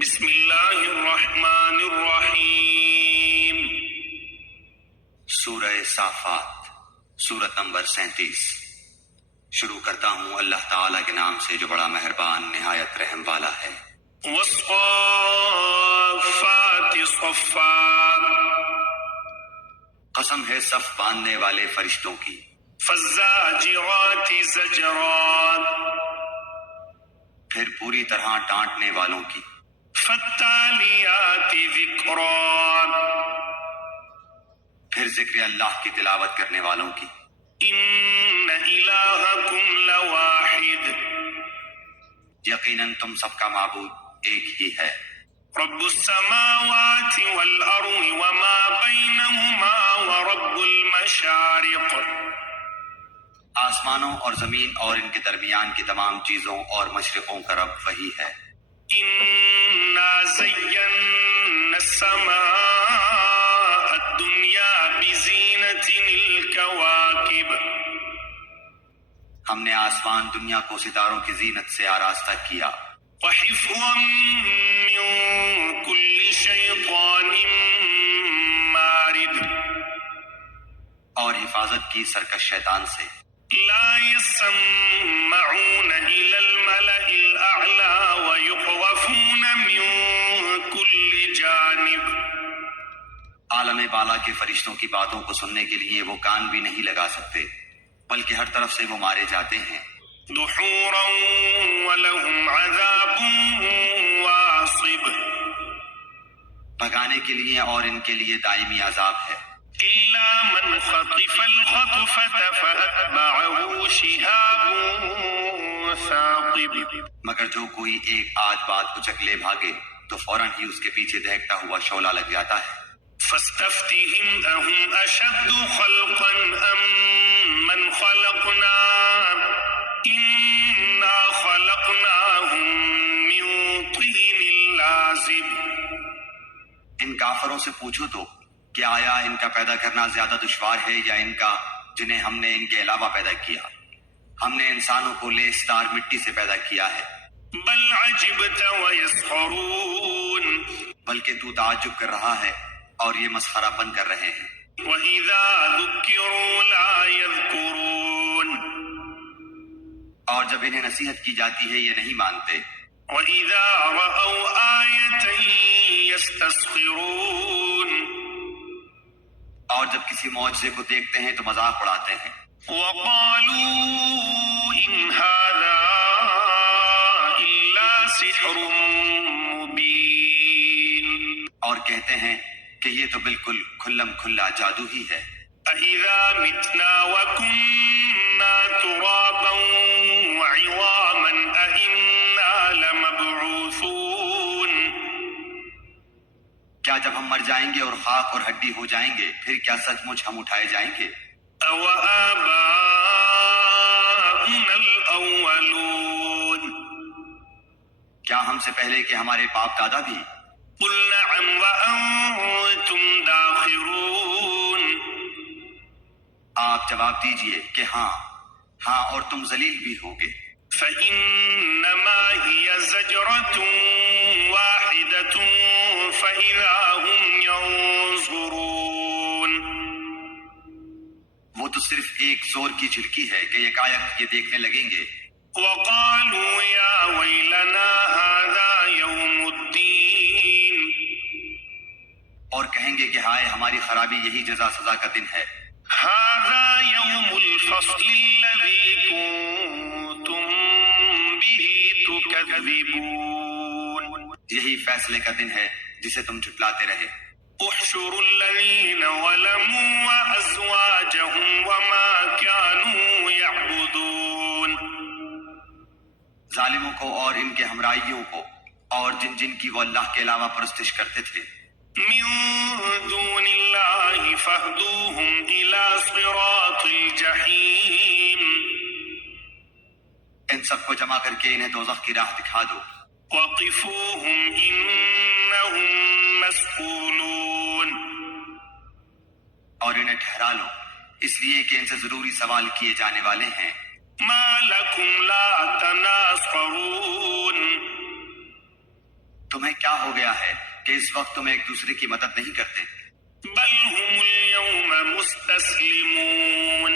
بسم اللہ الرحمن الرحیم۔ سورہ صافات، سورت نمبر 37۔ شروع کرتا ہوں اللہ تعالیٰ کے نام سے جو بڑا مہربان نہایت رحم والا ہے۔ والصافات صفا، قسم ہے صف باندھنے والے فرشتوں کی۔ فالزاجرات زجرا، پھر پوری طرح ڈانٹنے والوں کی۔ فالتالیات ذکرا، پھر ذکر اللہ کی تلاوت کرنے والوں کی۔ ان الہکم لواحد، یقیناً تم سب کا معبود ایک ہی ہے۔ رب السماوات والارض وما بینہما ورب المشارق، آسمانوں اور زمین اور ان کے درمیان کی تمام چیزوں اور مشرقوں کا رب وہی ہے۔ انا زینا السماء الدنیا بزینۃ الکواکب، ہم نے آسمان دنیا کو ستاروں کی زینت سے آراستہ کیا۔ وحفظا من کل شیطان مارد، اور حفاظت کی سرکش شیطان سے۔ لا يسمعون إلى الملأ الأعلى ويخوفون من كل جانب، عالم بالا کے فرشتوں کی باتوں کو سننے کے لیے وہ کان بھی نہیں لگا سکتے، بلکہ ہر طرف سے وہ مارے جاتے ہیں۔ دحورا ولهم عذاب واصب، بھگانے کے لیے اور ان کے لیے دائمی عذاب ہے۔ إلا من خطف الخطفة فأتبعه شهاب ثاقب، مگر جو کوئی ایک آدھ بات اچک لے بھاگے تو فوراً ہی اس کے پیچھے دہکتا ہوا شعلہ لگ جاتا ہے۔ فاستفتهم أهم أشد خلقا أم من خلقنا إنا خلقناهم من طين لازب، ان کافروں سے پوچھو تو کہ آیا ان کا پیدا کرنا زیادہ دشوار ہے یا ان کا جنہیں ہم نے ان کے علاوہ پیدا کیا؟ ہم نے انسانوں کو لیسدار مٹی سے پیدا کیا ہے۔ بل عجبت ويسخرون، بلکہ تو تعجب کر رہا ہے اور یہ مسخرہ پن کر رہے ہیں۔ وإذا ذكروا لا يذكرون، اور جب انہیں نصیحت کی جاتی ہے یہ نہیں مانتے۔ وإذا رأوا آية يستسخرون، اور جب کسی معجزے کو دیکھتے ہیں تو مذاق اڑاتے ہیں۔ وقالوا إن هذا إلا سحر مبين، اور کہتے ہیں کہ یہ تو بالکل کھلم کھلا جادو ہی ہے۔ أإذا متنا وكنا ترابا وعظاما أإنا لمبعوثون، کیا جب ہم مر جائیں گے اور خاک اور ہڈی ہو جائیں گے پھر کیا سچ مچ ہم اٹھائے جائیں گے؟ أوآباؤنا الأولون، کیا ہم سے پہلے کے ہمارے باپ دادا بھی؟ قل نعم وأنتم داخرون، آپ جواب دیجئے کہ ہاں ہاں، اور تم ذلیل بھی ہوگے۔ فإنما هي زجرة واحدة فإذا هم ينظرون، وہ تو صرف ایک زور کی جھڑکی ہے کہ یکایک یہ دیکھنے لگیں گے۔ وقالوا يا ويلنا هذا يوم الدين، اور کہیں گے کہ ہائے ہماری خرابی، یہی جزا سزا کا دن ہے۔ هذا يوم الفصل الذي كنتم به تكذبون، یہی فیصلے کا دن ہے جسے تم جھٹلاتے رہے۔ احشروا الذين ظلموا وأزواجهم وما كانوا يعبدون، ظالموں کو اور ان کے ہمراہیوں کو اور جن جن کی وہ اللہ کے علاوہ پرستش کرتے تھے، من دون الله فاهدوهم إلى صراط الجحيم، ان سب کو جمع کر کے انہیں دوزخ کی راہ دکھا دو۔ وقفوهم إنهم مسئولون، اور انہیں ٹھہرا لو اس لیے کہ ان سے ضروری سوال کیے جانے والے ہیں۔ ما لكم لا تناصرون، تمہیں کیا ہو گیا ہے کہ اس وقت تم ایک دوسرے کی مدد نہیں کرتے؟ بل هم اليوم مستسلمون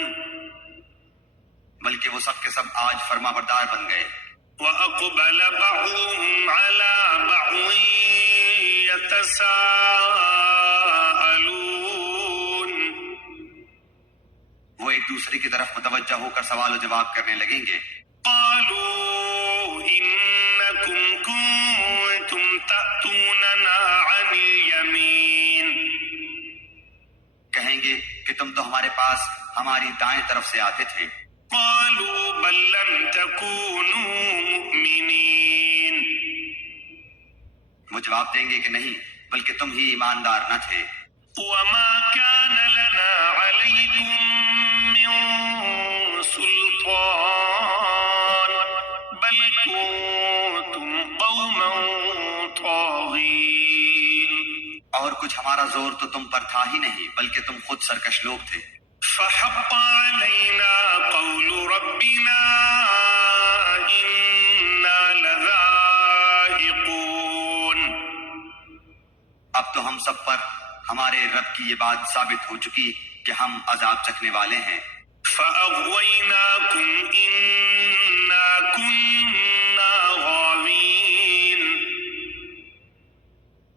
بلکہ وہ سب کے سب آج فرما بردار بن گئے. وأقبل بعضهم على بعض يتساءلون وہ ایک دوسرے کی طرف متوجہ ہو کر سوال و جواب کرنے لگیں گے. قالوا إنكم كنتم تأتوننا عن اليمين کہیں گے کہ تم تو ہمارے پاس ہماری دائیں طرف سے آتے تھے. قالوا بل لم تكونوا مؤمنين وہ جواب دیں گے کہ نہیں، بلکہ تم ہی ایماندار نہ تھے. وما كان لنا عليكم من سلطان بل كنتم قوما طاغين اور کچھ ہمارا زور تو تم پر تھا ہی نہیں، بلکہ تم خود سرکش لوگ تھے. فحق علينا قول ربنا إنا لذائقون اب تو ہم سب پر ہمارے رب کی یہ بات ثابت ہو چکی کہ ہم عذاب چکھنے والے ہیں. فأغويناكم إنا كنا غاوين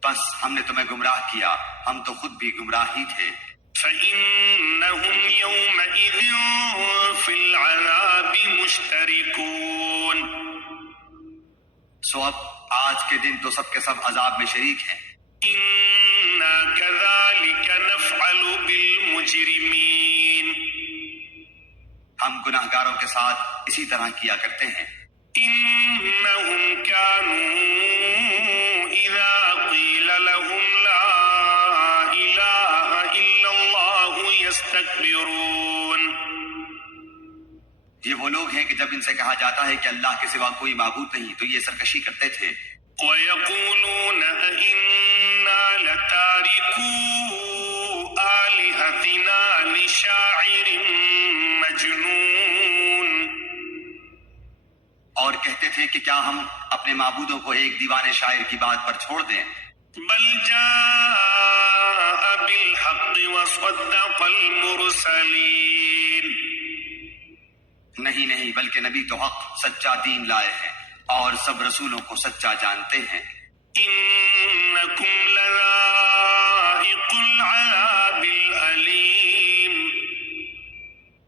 بس ہم نے تمہیں گمراہ کیا، ہم تو خود بھی گمراہ ہی تھے. فإنهم يومئذ في العذاب مشتركون سو اب آج کے دن تو سب کے سب عذاب میں شریک ہیں. إنا كذلك نفعل بالمجرمين ہم گناہگاروں کے ساتھ اسی طرح کیا کرتے ہیں. إنهم كانوا إذا قيل لهم لا إله إلا الله يستكبرون یہ وہ لوگ ہیں کہ جب ان سے کہا جاتا ہے کہ اللہ کے سوا کوئی معبود نہیں تو یہ سرکشی کرتے تھے. ويقولون أئنا لتاركو آلهتنا لشاعر مجنون اور کہتے تھے کہ کیا ہم اپنے معبودوں کو ایک دیوانے شاعر کی بات پر چھوڑ دیں؟ بل جاء بالحق وصدق المرسلين نہیں نہیں، بلکہ نبی تو حق سچا دین لائے ہیں اور سب رسولوں کو سچا جانتے ہیں. إنكم لذائق العذاب الأليم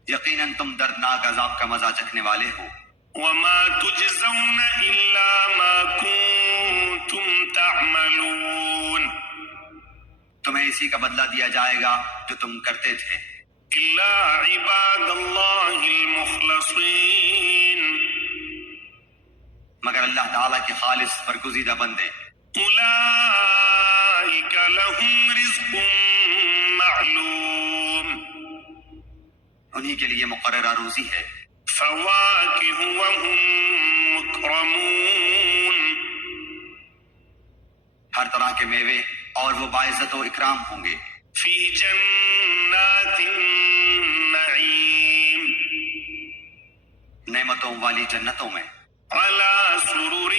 یقیناً تم دردناک عذاب کا مزہ چکھنے والے ہو. وما تجزون إلا ما كنتم تعملون تمہیں اسی کا بدلہ دیا جائے گا جو تم کرتے تھے. إلا عباد الله المخلصين مگر اللہ تعالیٰ کے خالص برگزیدہ بندے. أولئك لهم رزق معلوم انہی کے لیے مقررہ روزی ہے. فواكه وهم مكرمون ہر طرح کے میوے اور وہ باعزت و اکرام ہوں گے. في جنات النعيم نعمتوں والی جنتوں میں. على سرر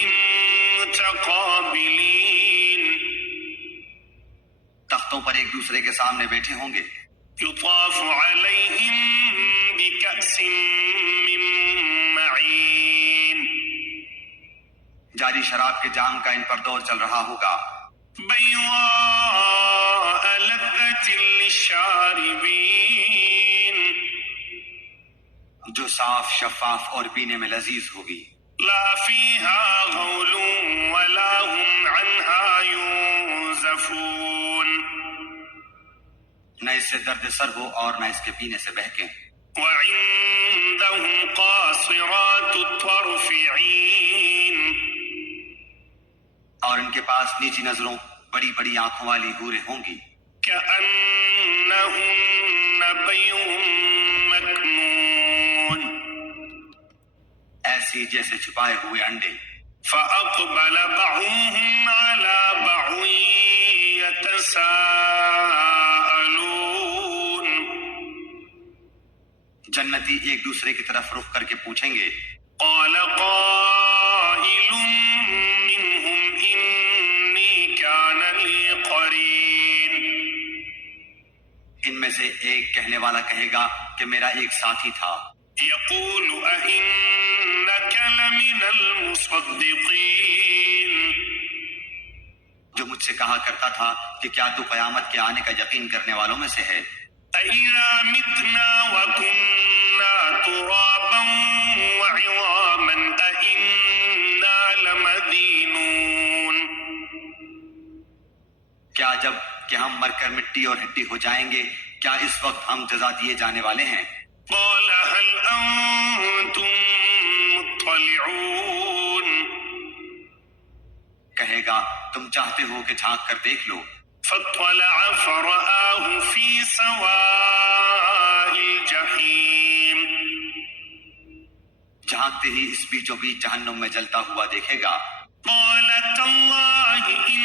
متقابلين تختوں پر ایک دوسرے کے سامنے بیٹھے ہوں گے. يطاف عليهم بكأس من معين جاری شراب کے جام کا ان پر دور چل رہا ہوگا. بيضاء لذة للشاربين جو صاف شفاف اور پینے میں لذیذ ہوگی. لا فيها غول ولا هم عنها ينزفون نہ اس سے درد سر ہو اور نہ اس کے پینے سے بہکیں. وعندهم قاصرات الطرف عين اور ان کے پاس نیچی نظروں بڑی بڑی آنکھوں والی حوریں ہوں گی. كأنهن بيض مكنون ایسی جیسے چھپائے ہوئے انڈے. فأقبل بعضهم على بعض يتساءلون جنتی ایک دوسرے کی طرف رخ کر کے پوچھیں گے. قال قائل منهم إن ایک کہنے والا کہے گا کہ میرا ایک ساتھی تھا، يقول أئنك لمن المصدقين جو مجھ سے کہا کرتا تھا کہ کیا تو قیامت کے آنے کا یقین کرنے والوں میں سے ہے؟ أإذا متنا وكنا ترابا وعظاما أإنا لمدينون کیا جب کہ ہم مر کر مٹی اور ہڈی ہو جائیں گے، کیا اس وقت ہم جزا دیے جانے والے ہیں؟ قال هل أنتم مطلعون کہے گا تم چاہتے ہو کہ جھانک کر دیکھ لو؟ فاطلع فرآه في سواء الجحيم جھانکتے ہی اس بیچ و بیچ جہنم میں جلتا ہوا دیکھے گا۔ قال تالله إن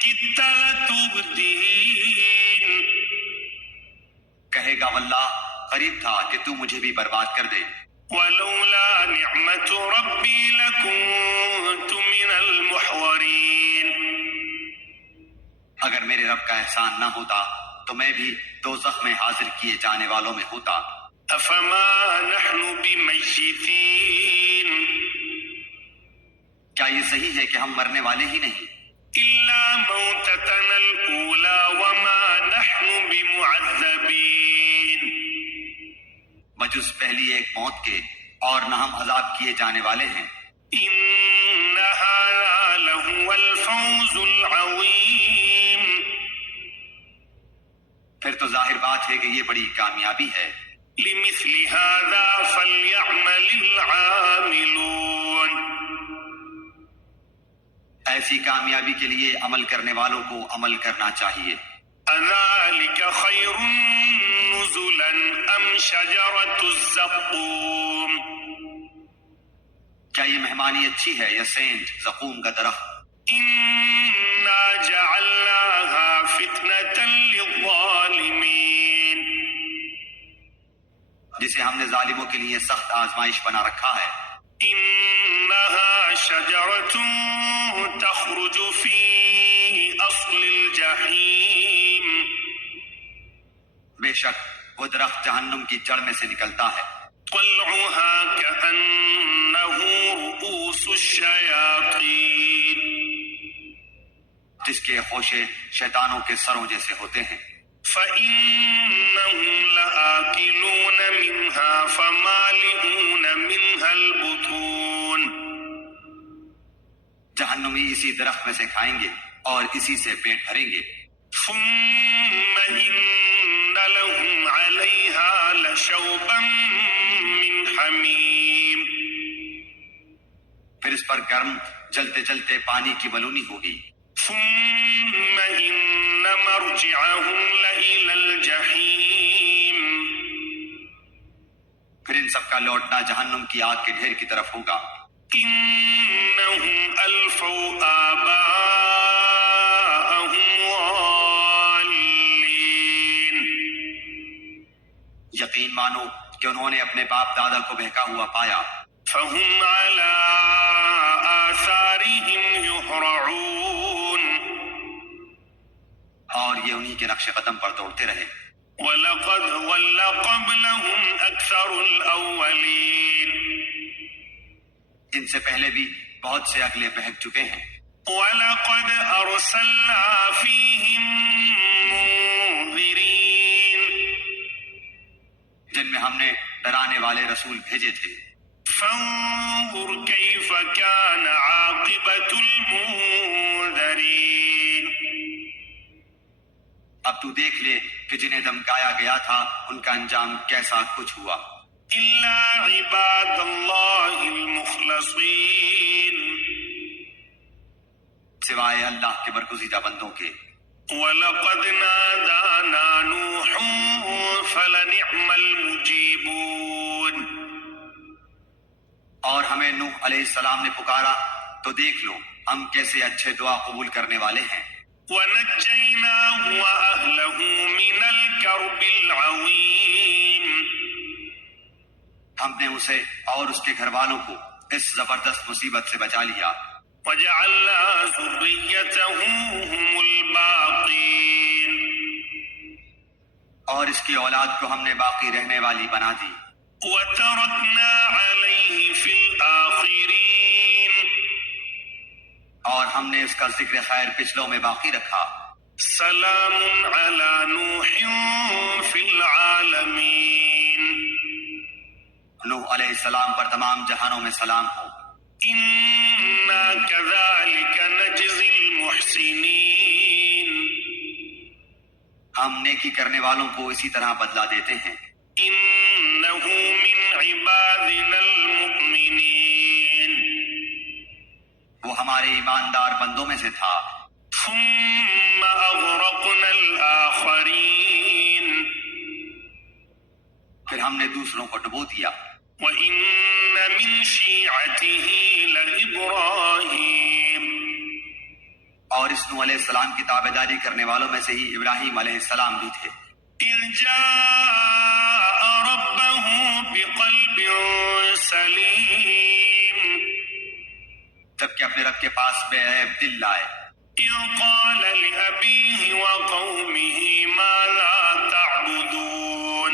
كدت لتبدين کہے گا واللہ قریب تھا کہ تو مجھے بھی برباد کر دے، ولولا نعمة ربي لكنت من المحضرين اگر میرے رب کا احسان نہ ہوتا تو میں بھی دوزخ میں حاضر کیے جانے والوں میں ہوتا۔ أفما نحن بميتين کیا یہ صحیح ہے کہ ہم مرنے والے ہی نہیں؟ إلا موتتنا الأولى وما نحن بمعذبين بجز پہلی ایک موت کے، اور نہ ہم عذاب کیے جانے والے ہیں۔ إن هذا لهو الفوز العظيم پھر تو ظاہر بات ہے کہ یہ بڑی کامیابی ہے۔ لمثل هذا فليعمل العاملون ایسی کامیابی کے لیے عمل کرنے والوں کو عمل کرنا چاہیے۔ أذلك خير نزلا أم شجرة الزقوم کیا یہ مہمانی اچھی ہے یا سینٹ زقوم کا درخت؟ إنا جعلناها فتنة للظالمين جسے ہم نے ظالموں کے لیے سخت آزمائش بنا رکھا ہے۔ إنها شجرة تخرج في أصل الجحيم بے شک وہ درخت جہنم کی جڑ میں سے نکلتا ہے، طلعها كأنه رؤوس الشياطين جس کے خوشے شیطانوں کے سروں جیسے ہوتے ہیں۔ فإنهم لآكلون منها فمالئون منها البطون جہنمی اسی درخت میں سے کھائیں گے اور اسی سے پیٹ بھریں گے۔ ثم إن لهم عليها لشوبا من حميم پھر اس پر گرم جلتے جلتے پانی کی بلونی ہوگی۔ ثم إن مرجعهم لإلى الجحيم پھر ان سب کا لوٹنا جہنم کی آگ کے ڈھیر کی طرف ہوگا۔ إنهم ألفوا آباءهم ضالين یقین مانو کہ انہوں نے اپنے باپ دادا کو بہکا ہوا پایا، فهم على آثارهم يهرعون اور یہ انہی کے نقش قدم پر دوڑتے رہے۔ ولقد ضل قبلهم أكثر الأولين ان سے پہلے بھی بہت سے اگلے بہک چکے ہیں۔ ولقد أرسلنا فيهم منذرين جن میں ہم نے ڈرانے والے رسول بھیجے تھے۔ فانظر كيف كان عاقبة المنذرين اب تو دیکھ لے کہ جنہیں دھمکایا گیا تھا ان کا انجام کیسا کچھ ہوا۔ إلا عباد الله المخلصين سوائے اللہ کے برگزیدہ بندوں کے۔ ولقد نادانا نوح فلنعم المجيبون اور ہمیں نوح علیہ السلام نے پکارا تو دیکھ لو ہم کیسے اچھے دعا قبول کرنے والے ہیں۔ ونجيناه وأهله من الكرب العظيم ہم نے اسے اور اس کے گھر والوں کو اس زبردست مصیبت سے بچا لیا۔ وجعلنا ذريته هم الباقين اور اس کی اولاد کو ہم نے باقی رہنے والی بنا دی، وتركنا عليه في الآخرين اور ہم نے اس کا ذکر خیر پچھلوں میں باقی رکھا، سلام على نوح في العالمين نوح علیہ السلام پر تمام جہانوں میں سلام ہو، إنا كذلك نجزي المحسنين ہم نیکی کرنے والوں کو اسی طرح بدلہ دیتے ہیں، إنه من عبادنا المؤمنين وہ ہمارے ایماندار بندوں میں سے تھا، ثم أغرقنا الآخرين پھر ہم نے دوسروں کو ڈبو دیا، وَإِنَّ مِن شِيعَتِهِ لَإِبْرَاهِيمَ اور اس نوح علیہ السلام کی تابعداری کرنے والوں میں سے ہی ابراہیم علیہ السلام بھی تھے، إِذْ جَاءَ رَبَّهُ بِقَلْبٍ سَلِيمٍ جبکہ اپنے رب کے پاس بے عیب دل لائے، إِذْ قَالَ لِأَبِيهِ وَقَوْمِهِ مَاذَا تَعْبُدُونَ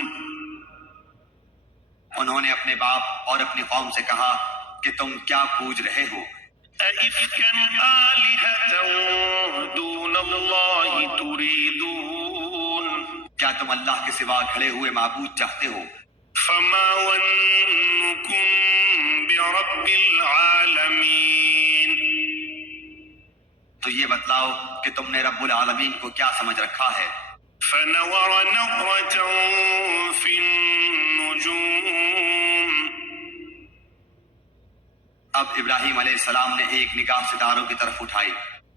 انہوں نے اپنے باپ اور اپنی قوم سے کہا کہ تم کیا پوج رہے ہو، أَئِفْكًا آلِهَةً دُونَ اللَّهِ تُرِيدُونَ کیا تم اللہ کے سوا کھڑے ہوئے معبود چاہتے ہو؟ فما ظنكم برب العالمين تو یہ بتلاؤ کہ تم نے رب العالمین کو کیا سمجھ رکھا ہے؟ فنظر نظرة في النجوم اب ابراہیم علیہ السلام نے ایک نگاہ ستاروں کی طرف اٹھائی،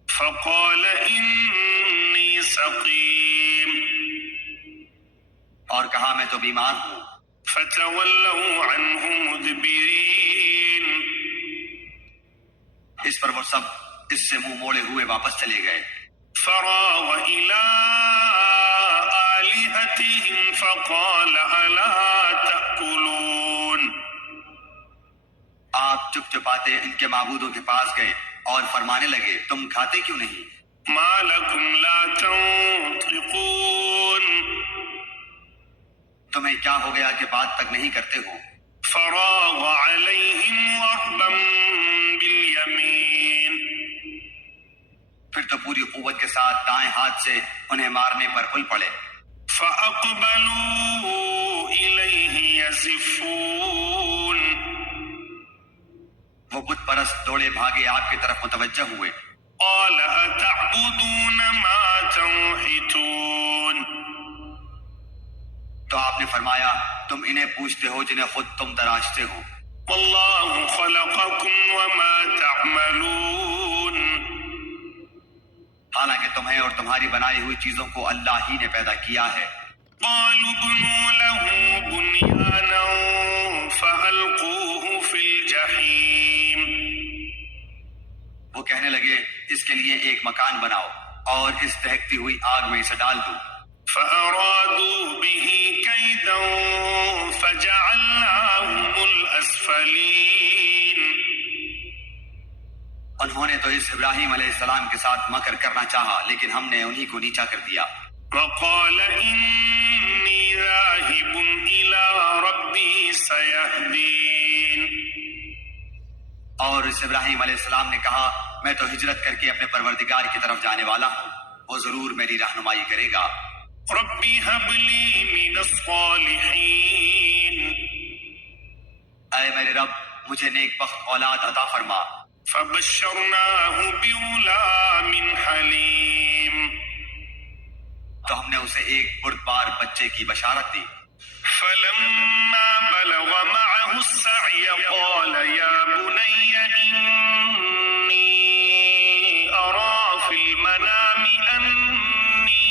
فقال إني سقيم اور کہا میں تو بیمار ہوں، فتولوا عنه مدبرين اس پر وہ سب اس سے منہ موڑے ہوئے واپس چلے گئے، فراغ إلى آلهتهم فقال ألا تأكلون آپ چپ چپاتے ان کے معبودوں کے پاس گئے اور فرمانے لگے تم کھاتے کیوں نہیں؟ ما لكم لا تنطقون تمہیں کیا ہو گیا کہ بات تک نہیں کرتے ہو؟ فراغ عليهم ضربا باليمين پھر تو پوری قوت کے ساتھ دائیں ہاتھ سے انہیں مارنے پر پل پڑے، فأقبلوا إليه يزفون وہ بت پرست دوڑے بھاگے آپ کی طرف متوجہ ہوئے، قال أتعبدون ما تنحتون تو آپ نے فرمایا تم انہیں پوچھتے ہو جنہیں خود تم تراشتے ہو، والله خلقكم وما تعملون حالانکہ تمہیں اور تمہاری بنائی ہوئی چیزوں کو اللہ ہی نے پیدا کیا ہے۔ قالوا ابنوا له بنيانا فألقوه في الجحيم وہ کہنے لگے اس کے لیے ایک مکان بناؤ اور اس دہکتی ہوئی آگ میں اسے ڈال دو، فأرادوا به كيدا فجعلناهم الأسفلين انہوں نے تو اس ابراہیم علیہ السلام کے ساتھ مکر کرنا چاہا لیکن ہم نے انہی کو نیچا کر دیا، وقال إني ذاهب إلى ربي سيهدين اور اس ابراہیم علیہ السلام نے کہا میں تو ہجرت کر کے اپنے پروردگار کی طرف جانے والا ہوں، وہ ضرور میری رہنمائی کرے گا۔ ربي هب لي من الصالحين اے میرے رب مجھے نیک بخت اولاد عطا فرما، فبشرناه بغلام حليم تو ہم نے اسے ایک بردبار بچے کی بشارت دی، فلما بلغ معه السعي قال يا بني إني أرى في المنام أني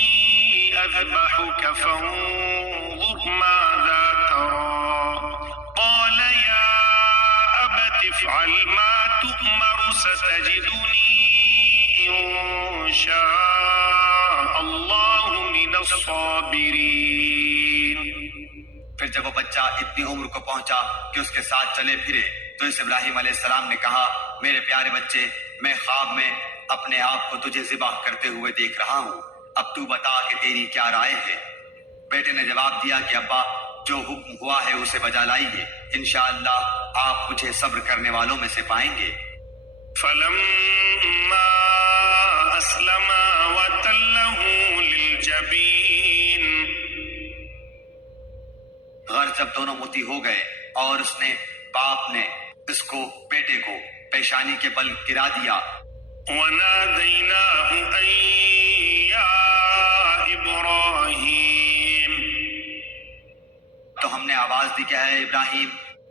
أذبحك فانظر ماذا ترى قال يا أبت افعل ما تؤمر ستجدني إن شاء الله من الصابرين پھر جب وہ بچہ اتنی عمر کو پہنچا کہ اس کے ساتھ چلے پھرے تو اس ابراہیم علیہ السلام نے کہا میرے پیارے بچے میں خواب میں اپنے آپ کو تجھے ذبح کرتے ہوئے دیکھ رہا ہوں، اب تو بتا کہ تیری کیا رائے ہے؟ بیٹے نے جواب دیا کہ ابا جو حکم ہوا ہے اسے بجا لائیے، انشاءاللہ آپ مجھے صبر کرنے والوں میں سے پائیں گے۔ فلما أسلما وتله للجبين غرض جب دونوں موتی ہو گئے اور باپ نے اس کو بیٹے کو پیشانی کے بل گرا دیا، وناديناه أن يا إبراهيم تو ہم نے آواز دی کہ اے ابراہیم،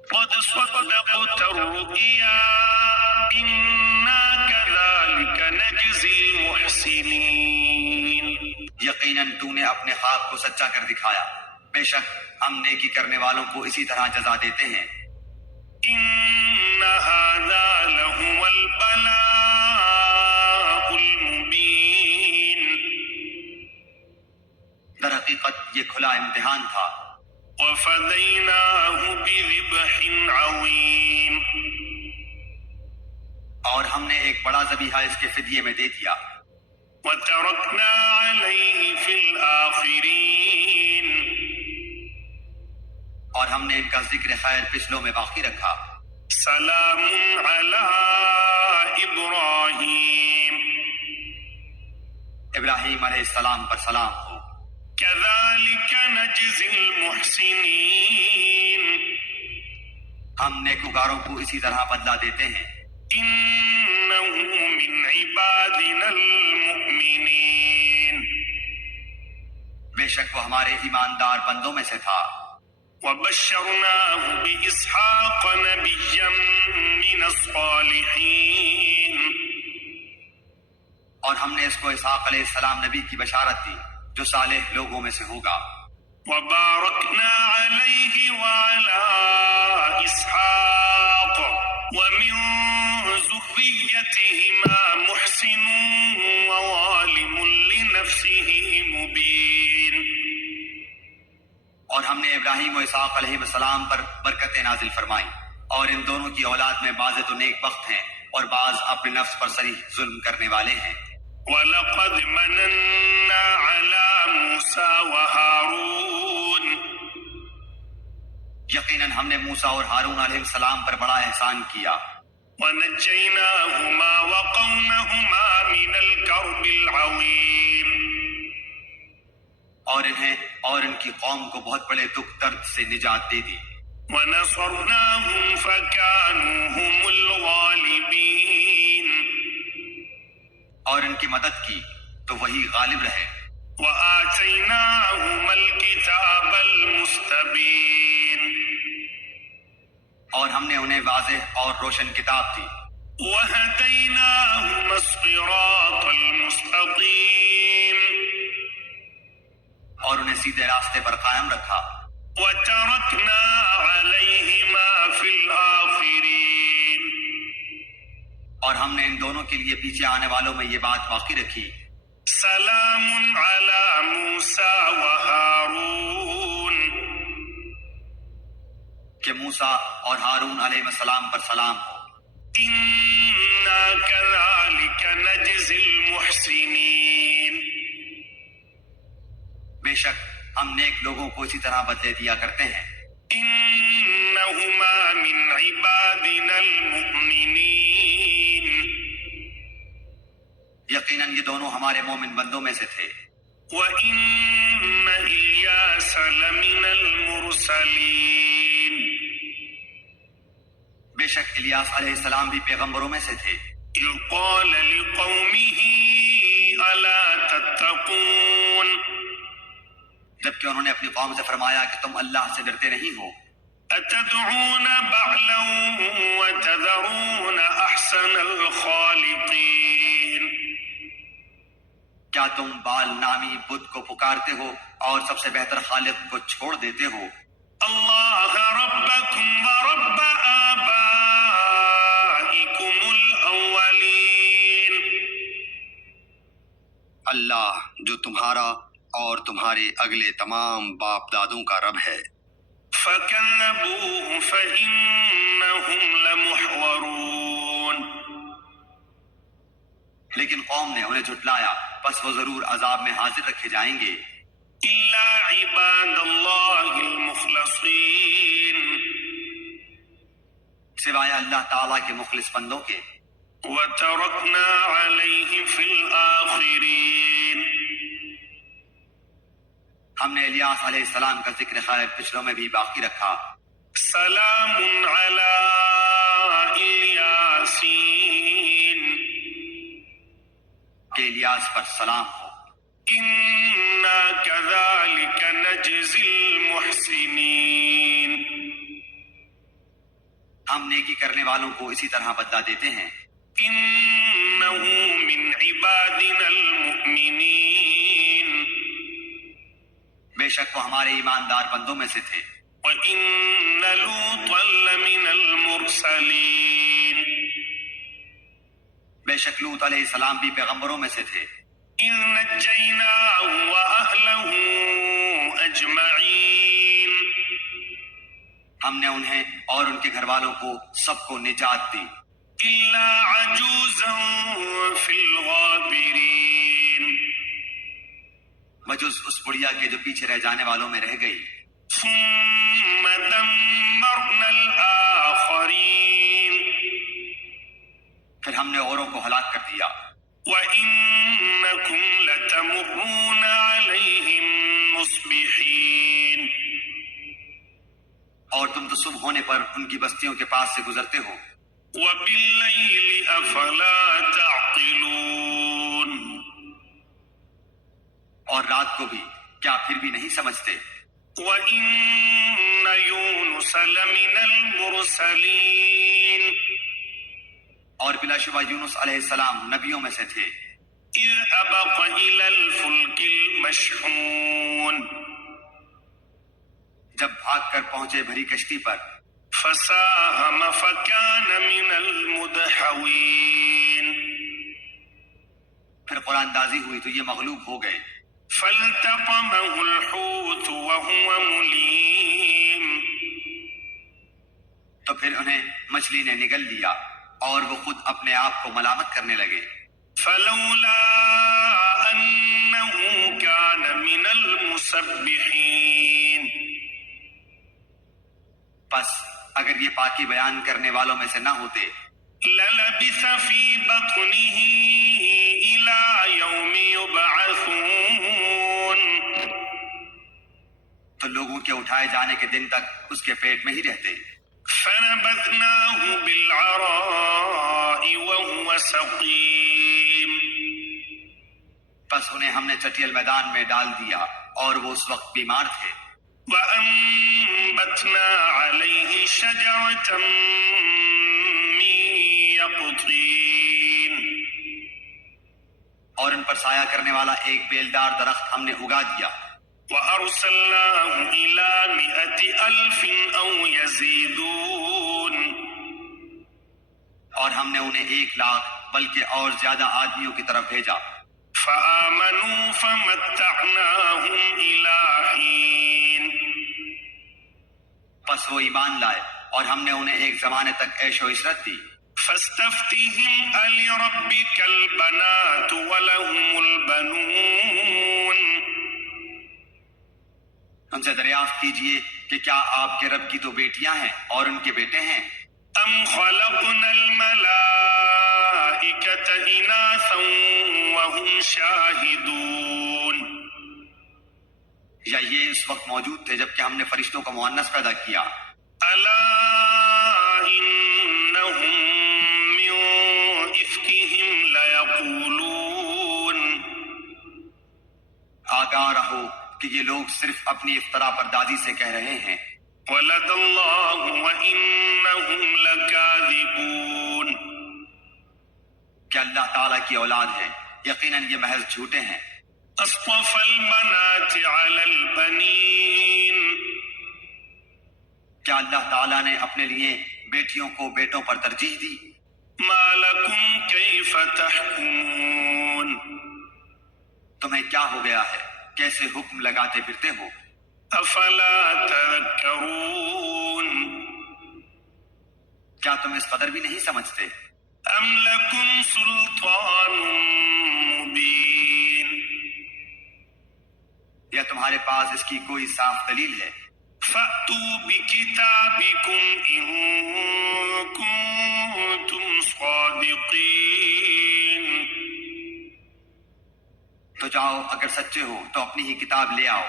قد صدقت الرؤيا إنا كذلك نجزي المحسنين یقیناً تو نے اپنے خواب کو سچا کر دکھایا، بے شک ہم نیکی کرنے والوں کو اسی طرح جزا دیتے ہیں۔ إن هذا لهو البلاء المبين در حقیقت یہ کھلا امتحان تھا۔ وفديناه بذبح عظيم اور ہم نے ایک بڑا ذبیحہ اس کے فدیے میں دے دیا، وتركنا عليه في الآخرين اور ہم نے ان کا ذکر خیر پچھلوں میں باقی رکھا۔ سلام على إبراهيم ابراہیم علیہ السلام پر سلام ہو۔ كذلك نجزي المحسنين ہم نیکوکاروں کو اسی طرح بدلہ دیتے ہیں۔ إنه من عبادنا المؤمنين بے شک وہ ہمارے ایماندار بندوں میں سے تھا۔ وبشرناه بإسحاق نبيا من الصالحين اور ہم نے اس کو اسحاق علیہ السلام نبی کی بشارت دی جو صالح لوگوں میں سے ہوگا۔ وباركنا عليه وعلى إسحاق ومن ذريتهما محسن وظالم لنفسه مبين اور ہم نے ابراہیم و اسحاق علیہ السلام پر برکتیں نازل فرمائیں، اور ان دونوں کی اولاد میں بعض تو نیک بخت ہیں اور بعض اپنے نفس پر صریح ظلم کرنے والے ہیں۔ وَلَقَدْ مَنَنَّا عَلَى مُوسَى وَهَارُونَ یقیناً ہم نے موسیٰ اور ہارون علیہ السلام پر بڑا احسان کیا، وَنَجَّيْنَاهُمَا وَقَوْمَهُمَا مِنَ الْكَرْبِ الْعَظِيمِ اور انہیں اور ان کی قوم کو بہت بڑے دکھ درد سے نجات دے دی۔ وَنَصَرْنَاهُمْ فَكَانُوا هُمُ الْغَالِبِينَ اور ان کی مدد کی تو وہی غالب رہے۔ وَآتَيْنَاهُمَا الْكِتَابَ الْمُسْتَبِينَ اور ہم نے انہیں واضح اور روشن کتاب دی، وَهَدَيْنَاهُمَا الصِّرَاطَ الْمُسْتَقِيمَ اور انہیں سیدھے راستے پر قائم رکھا۔ وَتَرَكْنَا عَلَيْهِمَا فِي الْآخِرِينَ اور ہم نے ان دونوں کے لیے پیچھے آنے والوں میں یہ بات باقی رکھی، سلام علی موسیٰ وہارون کہ موسیٰ اور ہارون علیہ السلام پر سلام ہو۔ انا کذالک نجزی المحسنین بے شک ہم نیک لوگوں کو اسی طرح بدلے دیا کرتے ہیں۔ انہما من عبادنا المؤمنین یقیناً یہ دونوں ہمارے مومن بندوں میں سے تھے۔ وَإِنَّ إِلْيَاسَ لَمِنَ الْمُرْسَلِينَ بے شک الیاس علیہ السلام بھی پیغمبروں میں سے تھے۔ إِذْ قَالَ لِقَوْمِهِ أَلَا تَتَّقُونَ جبکہ انہوں نے اپنی قوم سے فرمایا کہ تم اللہ سے ڈرتے نہیں ہو۔ أَتَدْعُونَ بَعْلًا وَتَذَرُونَ أَحْسَنَ الْخَالِقِينَ کیا تم بال نامی بت کو پکارتے ہو اور سب سے بہتر خالق کو چھوڑ دیتے ہو؟ اللہ ربکم ورب آبائکم الاولین اللہ جو تمہارا اور تمہارے اگلے تمام باپ دادوں کا رب ہے۔ فَكَذَّبُوهُ فَإِنَّهُمْ لَمُحْضَرُونَ لیکن قوم نے انہیں جھٹلایا، پس وہ ضرور عذاب میں حاضر رکھے جائیں گے۔ إلا عباد الله المخلصين سوائے اللہ تعالیٰ کے مخلص بندوں کے. وتركنا عليه في الآخرين ہم نے الیاس علیہ السلام کا ذکر خیر پچھلوں میں بھی باقی رکھا. سلام على الياسين کہ الیاس پر سلام ہو. إنا كذلك نجزي المحسنين ہم نیکی کرنے والوں کو اسی طرح بدلہ دیتے ہیں. إنه من عبادنا المؤمنين بے شک وہ ہمارے ایماندار بندوں میں سے تھے. وإن لوطا لمن المرسلين بے شک لوط علیہ السلام بھی پیغمبروں میں سے تھے. إذ نجيناه وأهله أجمعين ہم نے انہیں اور ان کے گھر والوں کو سب کو نجات دی إلا عجوزا في الغابرين بجز اس بڑھیا کے جو پیچھے رہ جانے والوں میں رہ گئی. ثم دمرنا الآخرين پھر ہم نے اوروں کو ہلاک کر دیا. وَإِنَّكُمْ لَتَمُرُّونَ عَلَيْهِمْ مُصْبِحِينَ اور تم تو صبح ہونے پر ان کی بستیوں کے پاس سے گزرتے ہو. وَبِاللَّيْلِ أَفَلَا تَعْقِلُونَ اور رات کو بھی کیا پھر بھی نہیں سمجھتے. وَإِنَّ يُونُسَ لَمِنَ الْمُرْسَلِينَ اور بلا شبہ یونس علیہ السلام نبیوں میں سے تھے. إِذْ أَبَقَ إِلَى الْفُلْكِ الْمَشْحُونِ جب بھاگ کر پہنچے بھری کشتی پر. فَسَاهَمَ فَكَانَ مِنَ الْمُدْحَوِينَ پھر قرآن اندازی ہوئی تو یہ مغلوب ہو گئے. فَالْتَقَمَهُ الْحُوتُ وَهُوَ مُلِيمٌ تو پھر انہیں مچھلی نے نگل لیا اور وہ خود اپنے آپ کو ملامت کرنے لگے. فَلَوْلَا أَنَّهُ كَانَ مِنَ الْمُسَبِّحِينَ پس اگر یہ پاکی بیان کرنے والوں میں سے نہ ہوتے لَلَبِثَ فِي بَطْنِهِ إِلَى يَوْمِ يُبْعَثُونَ تو لوگوں کے اٹھائے جانے کے دن تک اس کے پیٹ میں ہی رہتے. فَنَبَذْنَاهُ بِالْعَرَاءِ وَهُوَ سَقِيمٌ بس انہیں ہم نے چٹیل میدان میں ڈال دیا اور وہ اس وقت بیمار تھے. وَأَنبَتْنَا عَلَيْهِ شَجَرَةً مِّن يَقْطِينٍ اور ان پر سایہ کرنے والا ایک بیلدار درخت ہم نے اگا دیا. وَأَرْسَلْنَاهُ إِلَى 100,000 أَوْ يَزِيدُونَ اور ہم نے انہیں 1,00,000 بلکہ اور زیادہ آدمیوں کی طرف بھیجا. فَآمَنُوا فَمَتَّعْنَاهُمْ إِلَى حِينٍ پس وہ ایمان لائے اور ہم نے انہیں ایک زمانے تک عیش و عشرت دی. فَاسْتَفْتِهِمْ أَلِرَبِّكَ الْبَنَاتُ وَلَهُمُ الْبَنُونَ ان سے دریافت کیجئے کہ کیا آپ کے رب کی تو بیٹیاں ہیں اور ان کے بیٹے ہیں. أَمْ خَلَقْنَا الْمَلَائِكَةَ إِنَاثًا وَهُمْ شَاهِدُونَ یا یہ اس وقت موجود تھے جبکہ ہم نے فرشتوں کو مؤنث پیدا کیا. أَلَا إِنَّهُمْ مِنْ إِفْكِهِمْ لَيَقُولُونَ آگاہ رہو کہ یہ لوگ صرف اپنی افترا پردازی سے کہہ رہے ہیں. وَلَدَ اللَّهُ وَإِنَّهُمْ لَكَاذِبُونَ کہ اللہ تعالیٰ کی اولاد ہے، یقیناً یہ محض جھوٹے ہیں. أَصْطَفَى الْبَنَاتِ عَلَى الْبَنِينَ کیا اللہ تعالیٰ نے اپنے لیے بیٹیوں کو بیٹوں پر ترجیح دی؟ مَا لَكُمْ كَيْفَ تَحْكُمُونَ تمہیں کیا ہو گیا ہے، کیسے حکم لگاتے پھرتے ہو؟ أَفَلَا تَذَكَّرُونَ کیا تم اس قدر بھی نہیں سمجھتے؟ أَمْ لَكُمْ سُلْطَانٌ مُبِينٌ یا تمہارے پاس اس کی کوئی صاف دلیل ہے؟ فأتوا بكتابكم إن كنتم صادقين تو جاؤ اگر سچے ہو تو اپنی ہی کتاب لے آؤ۔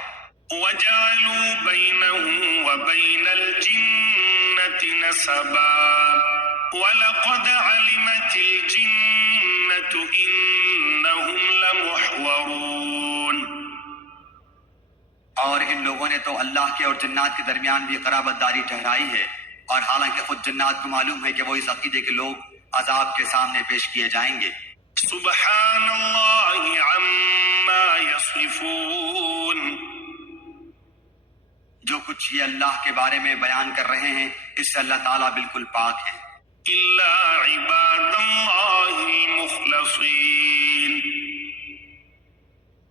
وجعلوا بينه وبين الجنة نسبا ولقد علمت الجنة إنهم لمحضرون۔ اور ان لوگوں نے تو اللہ کے اور جنات کے درمیان بھی قرابت داری ٹھہرائی ہے، اور حالانکہ خود جنات کو معلوم ہے کہ وہ اس عقیدے کے لوگ عذاب کے سامنے پیش کیے جائیں گے۔ سبحان اللہ عما یصفون۔ جو کچھ یہ اللہ کے بارے میں بیان کر رہے ہیں اس سے اللہ تعالیٰ بالکل پاک ہے، الا عباد اللہ المخلصین،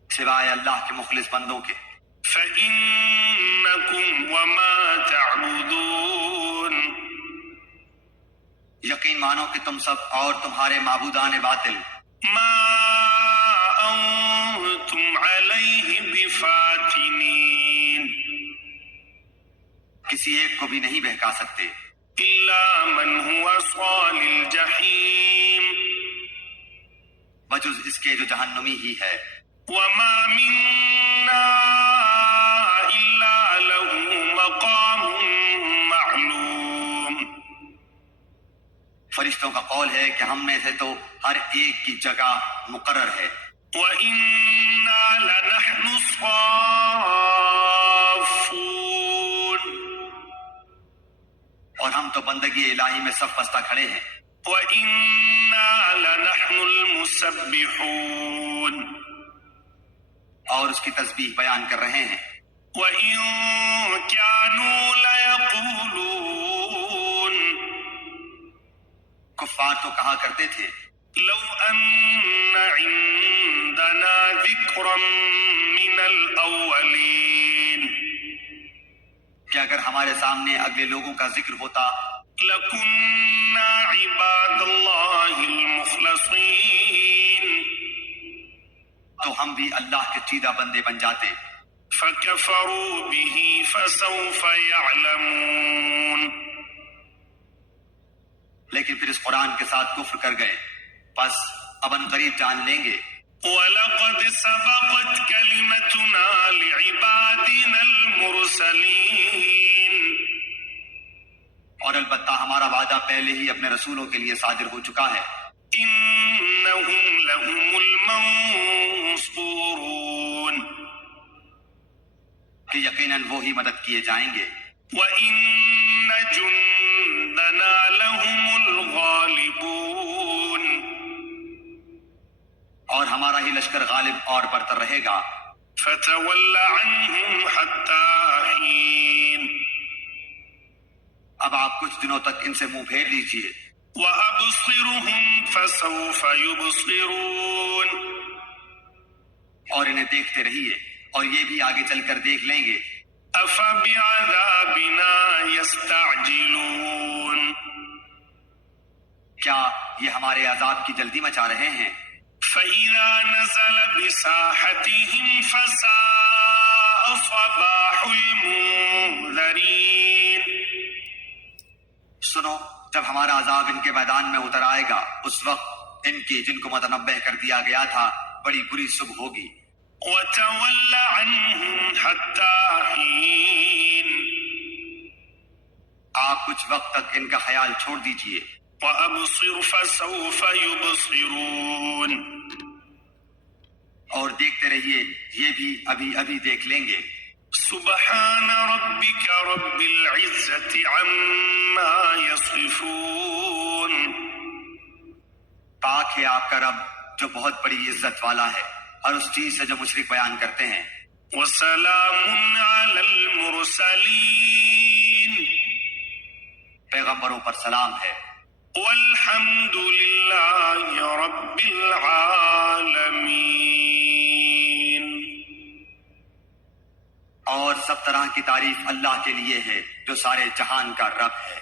سوائے اللہ کے مخلص بندوں کے۔ فإنکم وما تعبدون، یقین مانو کہ تم سب اور تمہارے معبودان باطل ما انتم علیہ بفاتنین، کسی ایک کو بھی نہیں بہکا سکتے، الا من هو صال الجحیم، بجز اس کے جو جہنمی ہی ہے۔ وما منا الا له مقام معلوم، فرشتوں کا قول ہے کہ ہم میں سے تو ہر ایک کی جگہ مقرر ہے۔ وَإِنَّا لَنَحْنُ الصَّافُّونَ، اور ہم تو بندگی الہی میں صف بستہ کھڑے ہیں۔ وَإِنَّا لَنَحْنُ الْمُسَبِّحُونَ، اور اس کی تسبیح بیان کر رہے ہیں۔ وَإِن كَانُوا لَيَقُولُونَ، کفار تو کہا کرتے تھے لَوْ أَنَّ عِندَنَا ذِكْرًا مِّنَ الْأَوَّلِينَ، کہ اگر ہمارے سامنے اگلے لوگوں کا ذکر ہوتا لَكُنَّا عِبَادَ اللَّهِ الْمُخْلَصِينَ، تو ہم بھی اللہ کے چیدہ بندے بن جاتے۔ فَكَفَرُوا بِهِ فَسَوْفَ يَعْلَمُونَ، لیکن پھر اس قرآن کے ساتھ کفر کر گئے، پس اب ان قریب جان لیں گے۔ وَلَقَدْ سَبَقَتْ كَلِمَتُنَا لِعِبَادِنَا الْمُرْسَلِينَ، اور البتہ ہمارا وعدہ پہلے ہی اپنے رسولوں کے لیے صادر ہو چکا ہے، إِنَّهُمْ لَهُمُ الْمَنصُورُونَ، کہ یقیناً وہی مدد کیے جائیں گے۔ وَإِنَّ جُندَنَا لَهُمُ الْغَالِبُونَ، اور ہمارا ہی لشکر غالب اور برتر رہے گا۔ فَتَوَلَّ عَنْهُمْ حَتَّى حِينٍ، اب آپ کچھ دنوں تک ان سے منہ پھیر لیجئے۔ وَأَبْصِرْهُمْ فَسَوْفَ يُبْصِرُونَ، اور انہیں دیکھتے رہیے اور یہ بھی آگے چل کر دیکھ لیں گے۔ أَفَبِعَذَابِنَا يَسْتَعْجِلُونَ، کیا یہ ہمارے عذاب کی جلدی مچا رہے ہیں؟ فَإِذَا نَزَلَ بِسَاحَتِهِمْ فَسَاءَ صَبَاحُ الْمُنذَرِينَ، سنو، جب ہمارا عذاب ان کے میدان میں اتر آئے گا اس وقت ان کی جن کو متنبہ کر دیا گیا تھا بڑی بری صبح ہوگی۔ وَتَوَلَّ عَنْهُمْ حَتَّى حِينٍ، آپ کچھ وقت تک ان کا خیال چھوڑ دیجئے۔ وَأَبْصِرْ فَسَوْفَ يُبْصِرُونَ، اور دیکھتے رہیے یہ بھی ابھی ابھی دیکھ لیں گے۔ سبحان ربك رب العزة عما يصفون، پاک ہے آپ کا رب جو بہت بڑی عزت والا ہے اور اس چیز سے جو مشرک بیان کرتے ہیں۔ وسلام على المرسلين، پیغمبروں پر سلام ہے۔ والحمد لله رب العالمين، اور سب طرح کی تعریف اللہ کے لیے ہے جو سارے جہان کا رب ہے۔